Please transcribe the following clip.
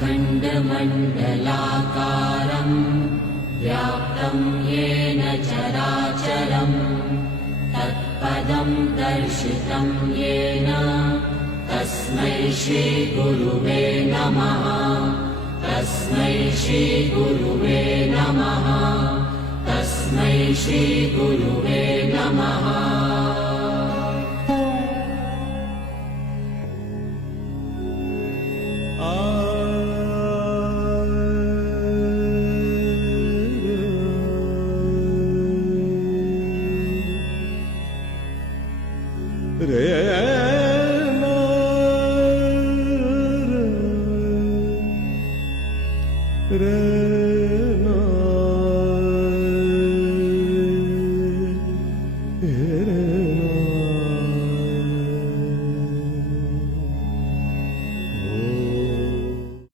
खण्डमण्डलाकारम् व्याप्तं येन चराचरम् तत्पदं दर्शितं येन तस्मै श्रीगुरुवे नमः। तस्मै श्रीगुरुवे नमः। तस्मै श्रीगुरुवे नमः। Re